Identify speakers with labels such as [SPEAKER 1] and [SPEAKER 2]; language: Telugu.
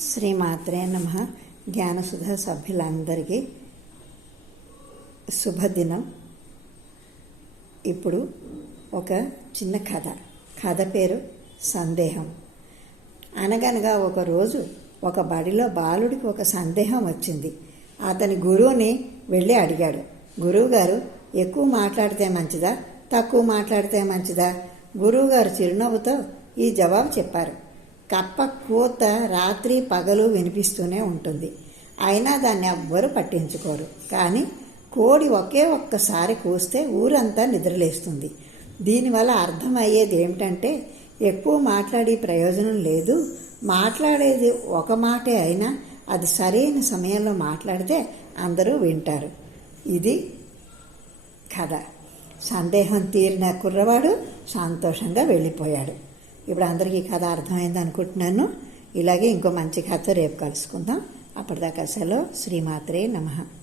[SPEAKER 1] శ్రీమాత్రే నమ. జ్ఞానసుధ సభ్యులందరికీ శుభదినం. ఇప్పుడు ఒక చిన్న కథ. కథ పేరు సందేహం. అనగనగా ఒక రోజు ఒక బడిలో బాలుడికి ఒక సందేహం వచ్చింది. అతని గురువుని వెళ్ళి అడిగాడు. గురువుగారు ఎక్కువ మాట్లాడితే మంచిదా? తక్కువ మాట్లాడితే మంచిదా? గురువుగారు చిరునవ్వుతో ఈ జవాబు చెప్పారు. కప్ప కూత రాత్రి పగలు వినిపిస్తూనే ఉంటుంది. అయినా దాన్ని ఎవ్వరూ పట్టించుకోరు. కానీ కోడి ఒకే ఒక్కసారి కూస్తే ఊరంతా నిద్రలేస్తుంది. దీనివల్ల అర్థమయ్యేది ఏమిటంటే ఎక్కువ మాట్లాడే ప్రయోజనం లేదు. మాట్లాడేది ఒక మాటే అయినా అది సరైన సమయంలో మాట్లాడితే అందరూ వింటారు. ఇది కథ. సందేహం తీరిన కుర్రవాడు సంతోషంగా వెళ్ళిపోయాడు. ఇప్పుడు అందరికీ కథ అర్థమైంది అనుకుంటున్నాను. ఇలాగే ఇంకో మంచి కథ రేపు కలుసుకుందాం. అప్పటిదాకా సెలవు. శ్రీమాత్రే నమః.